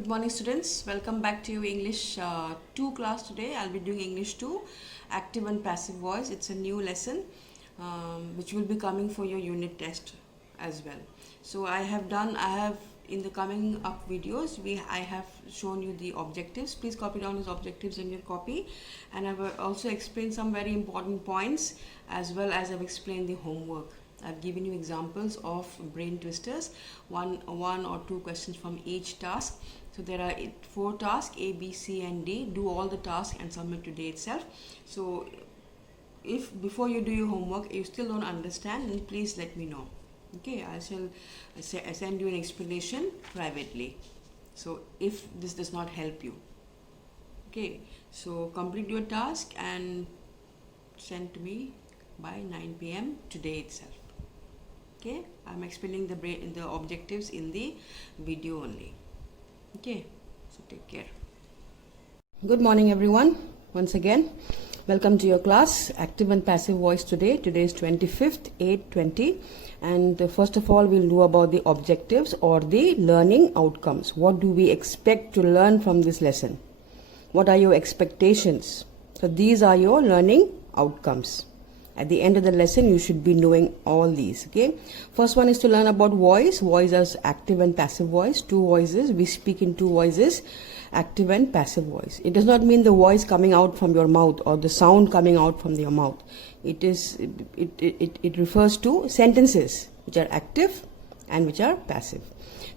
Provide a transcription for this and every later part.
Good morning, students. Welcome back to your English 2 class today. I'll be doing English 2, active and passive voice. It's a new lesson which will be coming for your unit test as well. So I have in the coming up videos, I have shown you the objectives. Please copy down these objectives in your copy, and I will also explain some very important points as well as I've explained the homework. I've given you examples of brain twisters, one or two questions from each task. So there are 4 tasks, A, B, C and D. Do all the tasks and submit today itself. So if before you do your homework you still don't understand, then please let me know. Okay, I send you an explanation privately. So if this does not help you. Okay, so complete your task and send to me by 9 p.m. today itself. Okay, I'm explaining the objectives in the video only. Okay, so take care. Good morning everyone. Once again, welcome to your class, active and passive voice today. Today is 25th, 8/20, and first of all we'll do about the objectives or the learning outcomes. What do we expect to learn from this lesson? What are your expectations? So these are your learning outcomes. At the end of the lesson, you should be knowing all these. Okay. First one is to learn about voice. Voice as active and passive voice. 2 voices. We speak in 2 voices. Active and passive voice. It does not mean the voice coming out from your mouth or the sound coming out from your mouth. It refers to sentences which are active and which are passive.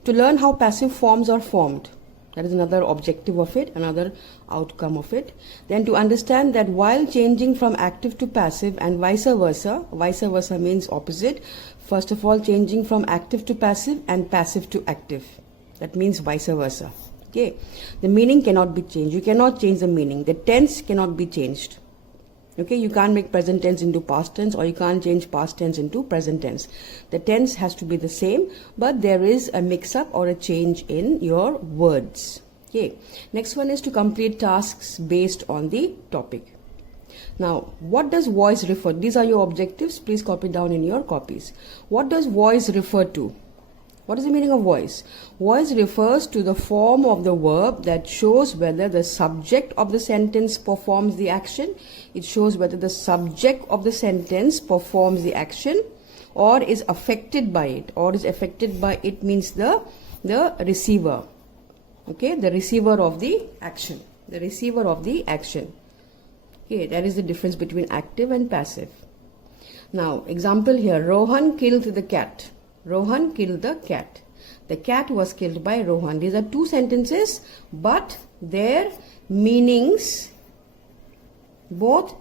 To learn how passive forms are formed. That is another objective of it, another outcome of it. Then to understand that while changing from active to passive and vice versa means opposite. First of all, changing from active to passive and passive to active. That means vice versa. Okay. The meaning cannot be changed. You cannot change the meaning. The tense cannot be changed. Okay, you can't make present tense into past tense, or you can't change past tense into present tense. The tense has to be the same, but there is a mix-up or a change in your words. Okay, next one is to complete tasks based on the topic. Now, what does voice refer? These are your objectives. Please copy down in your copies. What does voice refer to? What is the meaning of voice? Voice refers to the form of the verb that shows whether the subject of the sentence performs the action. It shows whether the subject of the sentence performs the action or is affected by it. Or is affected by it means the receiver. Okay, the receiver of the action. The receiver of the action. Okay, that is the difference between active and passive. Now, example here. Rohan killed the cat. Rohan killed the cat. The cat was killed by Rohan. These are 2 sentences, but their meanings, both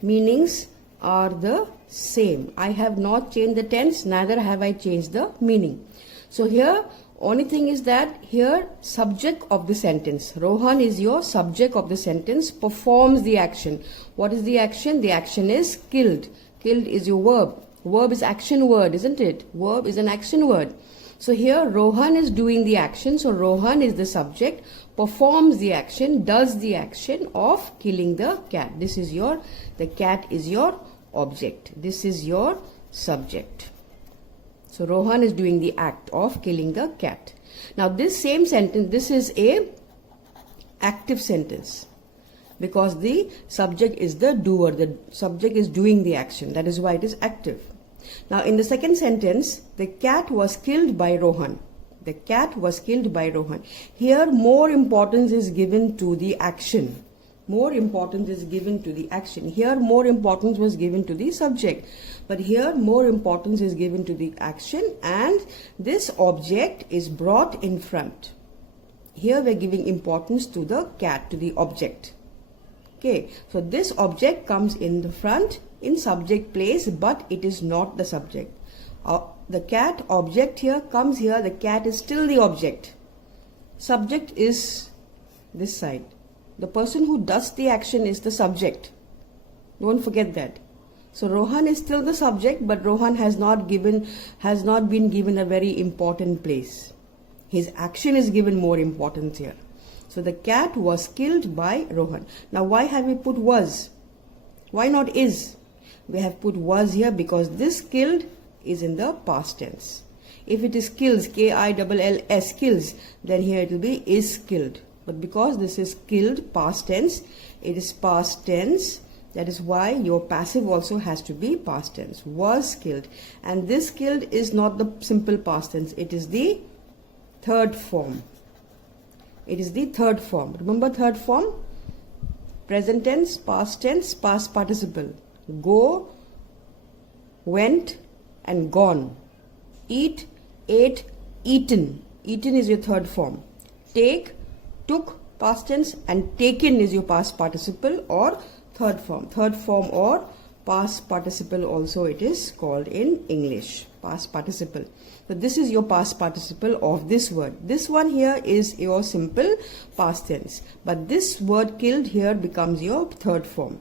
meanings are the same. I have not changed the tense, neither have I changed the meaning. So here, only thing is that here, subject of the sentence. Rohan is your subject of the sentence, performs the action. What is the action? The action is killed. Killed is your verb. Verb is action word, isn't it? Verb is an action word. So here Rohan is doing the action. So Rohan is the subject, performs the action, does the action of killing the cat. The cat is your object. This is your subject. So Rohan is doing the act of killing the cat. Now this same sentence, this is a active sentence. Because the subject is the doer, the subject is doing the action. That is why it is active. Now in the second sentence, the cat was killed by Rohan. The cat was killed by Rohan. Here more importance is given to the action. More importance is given to the action. Here more importance was given to the subject. But here more importance is given to the action, and this object is brought in front. Here we are giving importance to the cat, to the object. Okay, so this object comes in the front in subject place, but it is not the subject. The cat object here comes here. The cat is still the object. Subject is this side. The person who does the action is the subject. Don't forget that. So Rohan is still the subject, but Rohan has not been given a very important place. His action is given more importance here. So the cat was killed by Rohan. Now why have we put was? Why not is? We have put was here because this killed is in the past tense. If it is kills, K-I-L-L-S, kills, then here it will be is killed. But because this is killed, past tense, it is past tense. That is why your passive also has to be past tense. Was killed. And this killed is not the simple past tense. It is the third form. It is the third form. Remember third form? Present tense, past participle. Go, went, and gone. Eat, ate, eaten. Eaten is your third form. Take, took, past tense, and taken is your past participle or third form. Third form or past participle also it is called in English. Past participle. So this is your past participle of this word. This one here is your simple past tense. But this word killed here becomes your third form.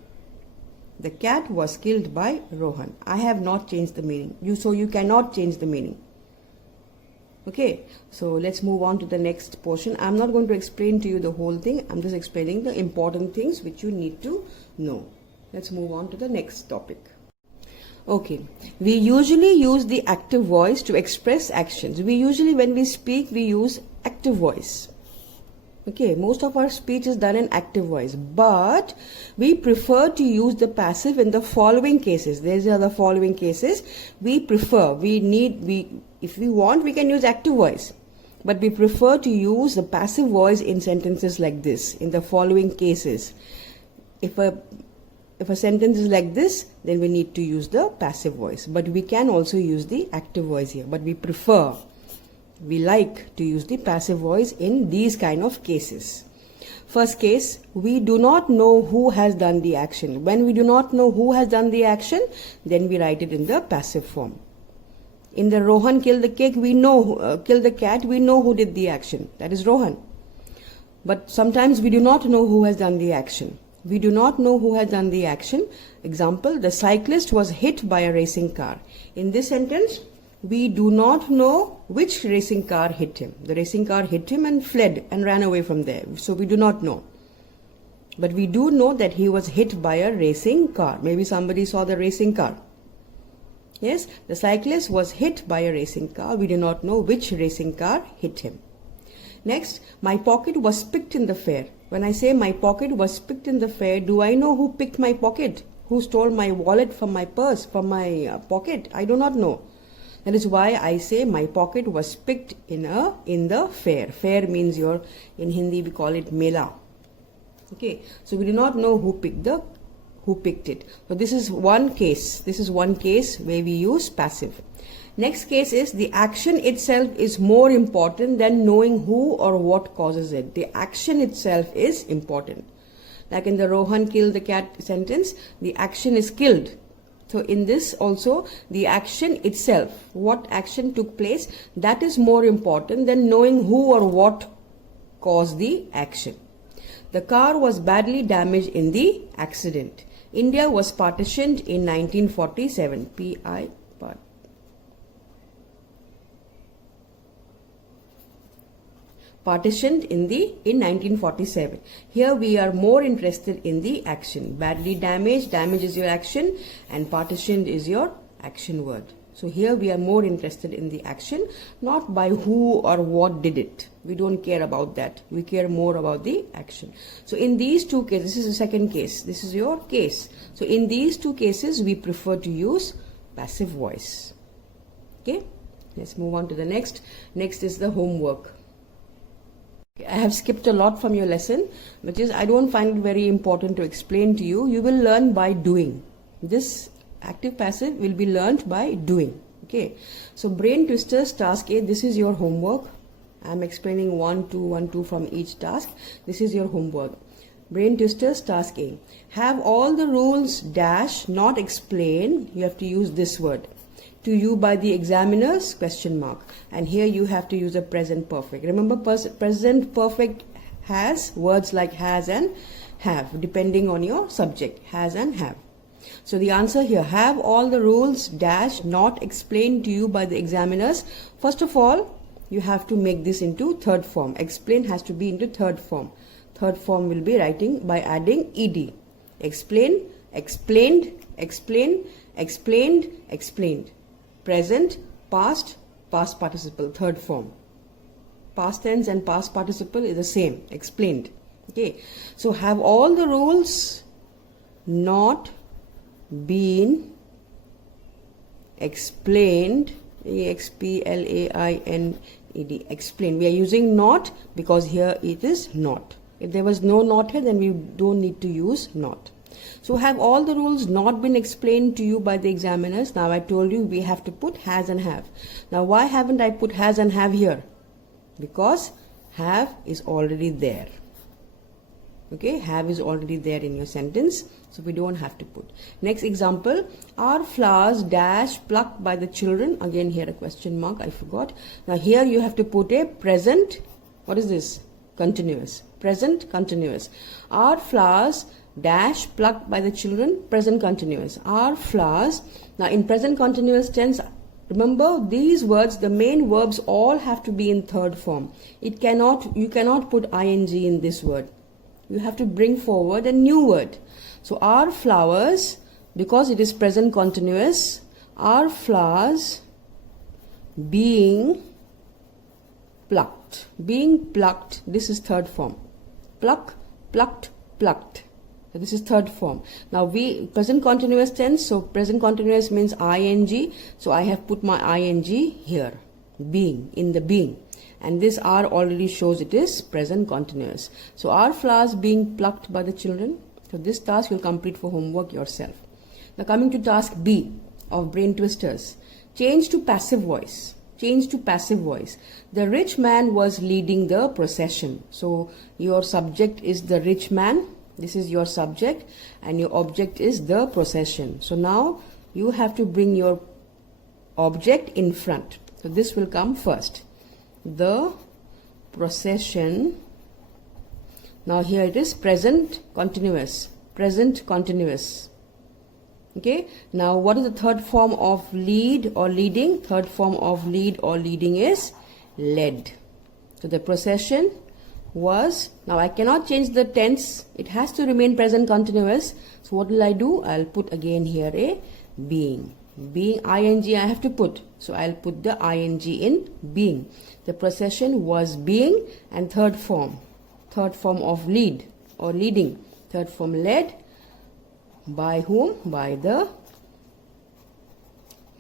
The cat was killed by Rohan. I have not changed the meaning. So you cannot change the meaning. Okay, so let's move on to the next portion. I'm not going to explain to you the whole thing. I'm just explaining the important things which you need to know. Let's move on to the next topic. Okay, we usually use the active voice to express actions. When we speak, we use active voice. Okay, most of our speech is done in active voice, but we prefer to use the passive in the following cases. These are the following cases. If we want, we can use active voice, but we prefer to use the passive voice in sentences like this, in the following cases. If a sentence is like this, then we need to use the passive voice, but we can also use the active voice here, but we like to use the passive voice in these kind of cases. First case, we do not know who has done the action. When we do not know who has done the action, then we write it in the passive form. In the Rohan killed the cake, we know, killed the cat, we know who did the action. That is Rohan. But sometimes we do not know who has done the action. We do not know who has done the action. Example, the cyclist was hit by a racing car. In this sentence, we do not know which racing car hit him. The racing car hit him and fled and ran away from there. So we do not know. But we do know that he was hit by a racing car. Maybe somebody saw the racing car. Yes, the cyclist was hit by a racing car. We do not know which racing car hit him. Next, my pocket was picked in the fair. When I say my pocket was picked in the fair, do I know who picked my pocket? Who stole my wallet from my purse, from my pocket? I do not know. That is why I say my pocket was picked in the fair. Fair means in Hindi we call it mela. Okay, so we do not know who picked it. So this is one case. This is one case where we use passive. Next case is the action itself is more important than knowing who or what causes it. The action itself is important. Like in the Rohan killed the cat sentence, the action is killed. So in this also, the action itself, what action took place, that is more important than knowing who or what caused the action. The car was badly damaged in the accident. India was partitioned in 1947. Partitioned in 1947. Here we are more interested in the action. Badly damaged, damage is your action, and partitioned is your action word. So here we are more interested in the action, not by who or what did it. We don't care about that. We care more about the action. So in these two cases, this is the second case. This is your case. So in these two cases, we prefer to use passive voice. Okay, let's move on to the next. Next is the homework. I have skipped a lot from your lesson, which is I don't find it very important to explain to you. You will learn by doing. This active passive will be learned by doing. Okay, so brain twisters task A, this is your homework. I am explaining 1, 2, 1, 2 from each task. This is your homework. Brain twisters task A. Have all the rules dash not explain. You have to use this word. To you by the examiners, question mark. And here you have to use a present perfect. Remember, present perfect has words like has and have, depending on your subject, has and have. So the answer here, have all the rules dash not explained to you by the examiners. First of all, you have to make this into third form. Explain has to be into third form. Third form will be writing by adding ed. Explain, explained, explain, explained, explained. Present, past, past participle, third form. Past tense and past participle is the same, explained. Okay, so have all the rules not been explained, explained, explained. We are using not because here it is not. If there was no not here, then we don't need to use not. So have all the rules not been explained to you by the examiners? Now I told you we have to put has and have. Now why haven't I put has and have here? Because have is already there. Okay, have is already there in your sentence, so we don't have to put. Next example, are flowers dash plucked by the children? Again here a question mark, I forgot. Now here you have to put a present, what is this? Continuous. Present continuous. Are flowers dash plucked by the children? Present continuous. Are flowers. Now in present continuous tense, remember these words, the main verbs all have to be in third form. You cannot put ing in this word. You have to bring forward a new word. So are flowers, because it is present continuous, are flowers being plucked. Being plucked, this is third form. Pluck, plucked, plucked. So this is third form. Now present continuous tense, so present continuous means ing. So I have put my ing here. Being, in the being. And this are already shows it is present continuous. So are flowers being plucked by the children? So this task you'll complete for homework yourself. Now coming to task B of brain twisters. Change to passive voice. Change to passive voice. The rich man was leading the procession. So your subject is the rich man. This is your subject and your object is the procession. So now you have to bring your object in front. So this will come first. The procession. Now here it is present continuous. Present continuous. Okay. Now what is the third form of lead or leading? Third form of lead or leading is led. So the procession was. Now I cannot change the tense. It has to remain present continuous. So what will I do? I'll put again here a being. Being ing I have to put. So I'll put the ing in being. The procession was being, and third form of lead or leading. Third form led. By whom? By the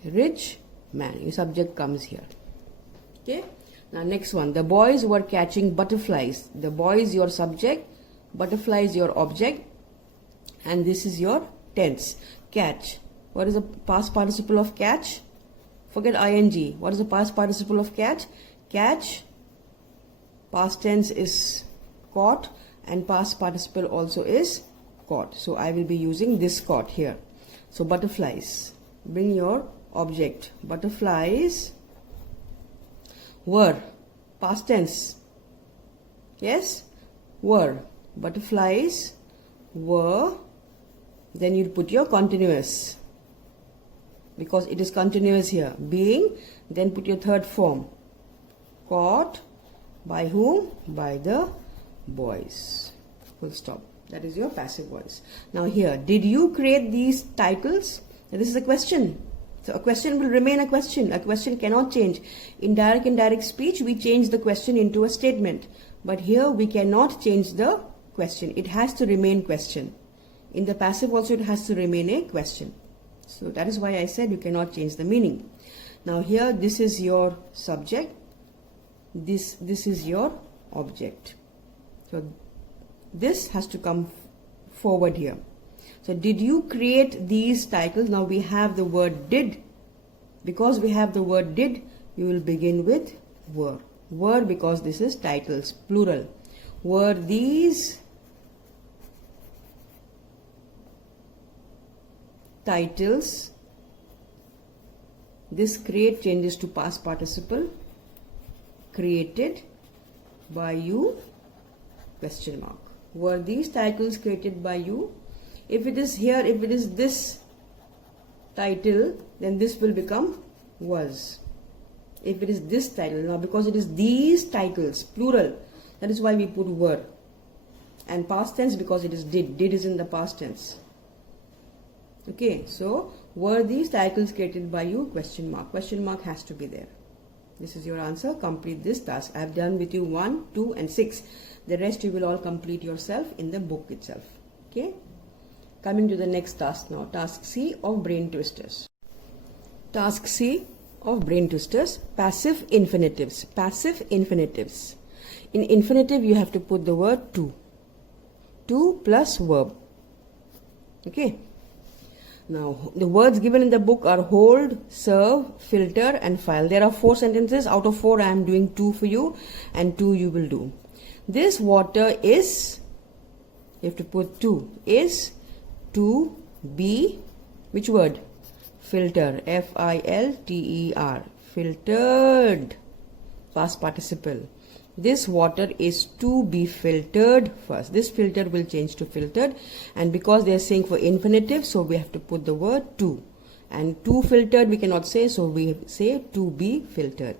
rich man. Your subject comes here. Okay. Now next one. The boys were catching butterflies. The boy is your subject. Butterfly is your object. And this is your tense. Catch. What is the past participle of catch? Forget ing. What is the past participle of catch? Catch. Past tense is caught and past participle also is caught. So I will be using this caught here. So butterflies. Bring your object. Butterflies were. Past tense. Yes? Were. Butterflies were. Then you put your continuous. Because it is continuous here. Being. Then put your third form. Caught. By whom? By the boys. Full stop. That is your passive voice. Now here, did you create these titles? Now, this is a question. So a question will remain a question. A question cannot change. In direct and indirect speech, we change the question into a statement. But here we cannot change the question. It has to remain question. In the passive also it has to remain a question. So that is why I said you cannot change the meaning. Now here this is your subject. This is your object. So this has to come forward here. So did you create these titles? Now we have the word did. Because we have the word did, you will begin with were. Were because this is titles, plural. Were these titles? This create changes to past participle. Created by you? Question mark. Were these titles created by you? If it is here, if it is this title, then this will become was. If it is this title, now because it is these titles, plural, that is why we put were. And past tense because it is did. Did is in the past tense. Okay, so were these titles created by you? Question mark. Question mark has to be there. This is your answer. Complete this task. I have done with you 1, 2 and 6. The rest you will all complete yourself in the book itself. Okay. Coming to the next task now. Task C of brain twisters. Task C of brain twisters. Passive infinitives. Passive infinitives. In infinitive you have to put the word to. To plus verb. Okay. Now, the words given in the book are hold, serve, filter and file. There are 4 sentences. Out of 4, I am doing 2 for you and 2 you will do. This water is, you have to put 2, is to be, which word? Filter, F-I-L-T-E-R, filtered, past participle. This water is to be filtered first. This filter will change to filtered, and because they are saying for infinitive, so we have to put the word to. And to filtered we cannot say, so we say to be filtered.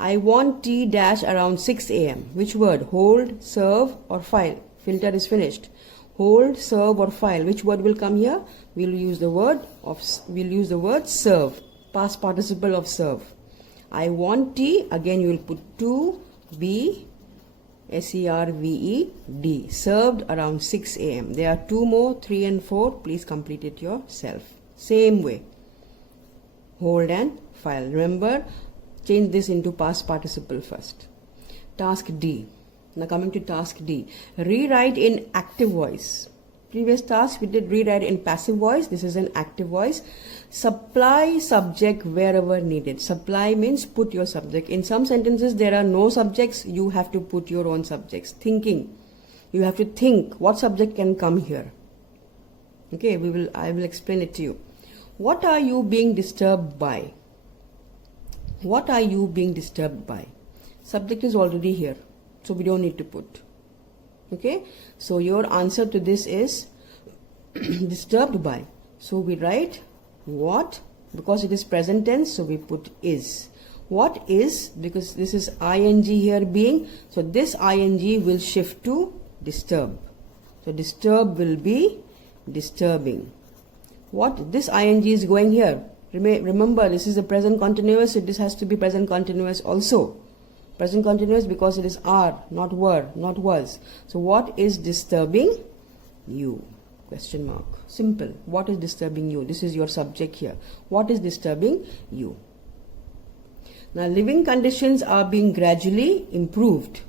I want tea dash around 6 a.m. Which word? Hold, serve or file. Filter is finished. Hold, serve or file. Which word will come here? We'll use the word serve. Past participle of serve. I want tea. Again you will put to be served, served around 6 a.m. There are 2 more, 3 and 4. Please complete it yourself. Same way. Hold and file. Remember, change this into past participle first. Task D. Now coming to task D. Rewrite in active voice. Previous task we did rewrite in passive voice. This is an active voice. Supply subject wherever needed. Supply means put your subject. In some sentences there are no subjects. You have to put your own subjects. Thinking. You have to think what subject can come here. Okay, I will explain it to you. What are you being disturbed by? What are you being disturbed by? Subject is already here, so we don't need to put. Okay, so your answer to this is disturbed by. So we write what, because it is present tense, so we put is. What is, because this is ing here being, so this ing will shift to disturb. So disturb will be disturbing. What, this ing is going here. Remember, this is the present continuous, so this has to be present continuous also. Present continuous because it is are, not were, not was. So what is disturbing you? Question mark. Simple. What is disturbing you? This is your subject here. What is disturbing you? Now living conditions are being gradually improved.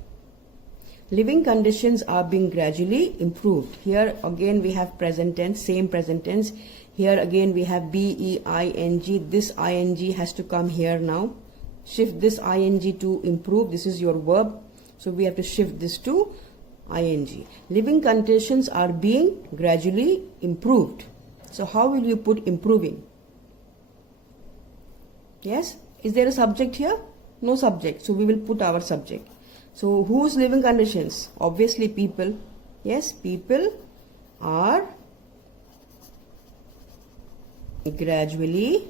Living conditions are being gradually improved. Here again we have present tense, same present tense. Here again we have B-E-I-N-G. This ing has to come here now. Shift this ing to improve. This is your verb. So we have to shift this to ing. Living conditions are being gradually improved. So how will you put improving? Yes? Is there a subject here? No subject. So we will put our subject. So whose living conditions? Obviously people. Yes, people are gradually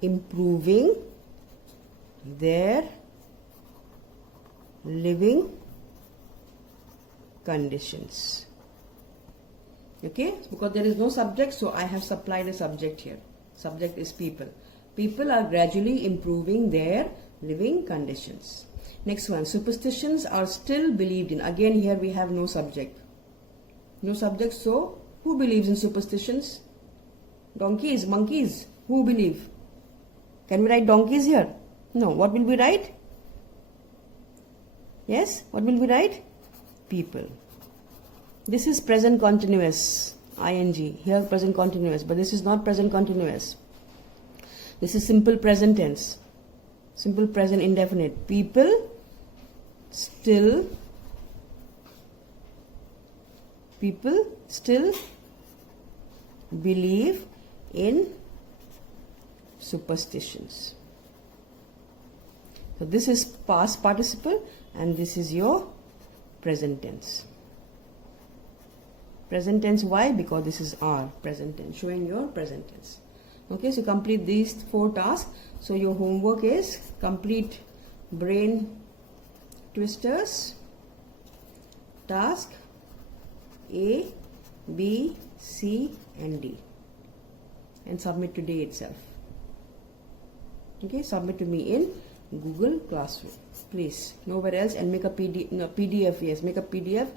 improving their living conditions. Okay, because there is no subject, so I have supplied a subject here. Subject is people. People are gradually improving their living conditions. Next one, superstitions are still believed in. Again here we have no subject. No subject, so who believes in superstitions? Donkeys, monkeys, who believe? Can we write donkeys here? No. What will we write? Yes? What will we write? People. This is present continuous, ing. Here present continuous, but this is not present continuous. This is simple present tense. Simple present indefinite. People still believe in superstitions. So this is past participle and this is your present tense. Present tense, why? Because this is our present tense, showing your present tense. Okay, so complete these 4 tasks. So your homework is complete brain twisters, task A, B, C and D, and submit today itself. Okay, submit to me in Google Classroom, please, nowhere else, and make a PDF. Yes, make a PDF.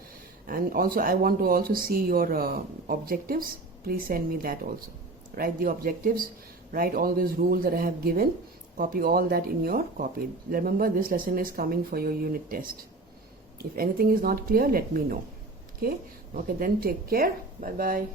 And also I want to also see your objectives. Please send me that also. Write the objectives, write all those rules that I have given, copy all that in your copy. Remember, this lesson is coming for your unit test. If anything is not clear, let me know. Okay, then take care. Bye bye.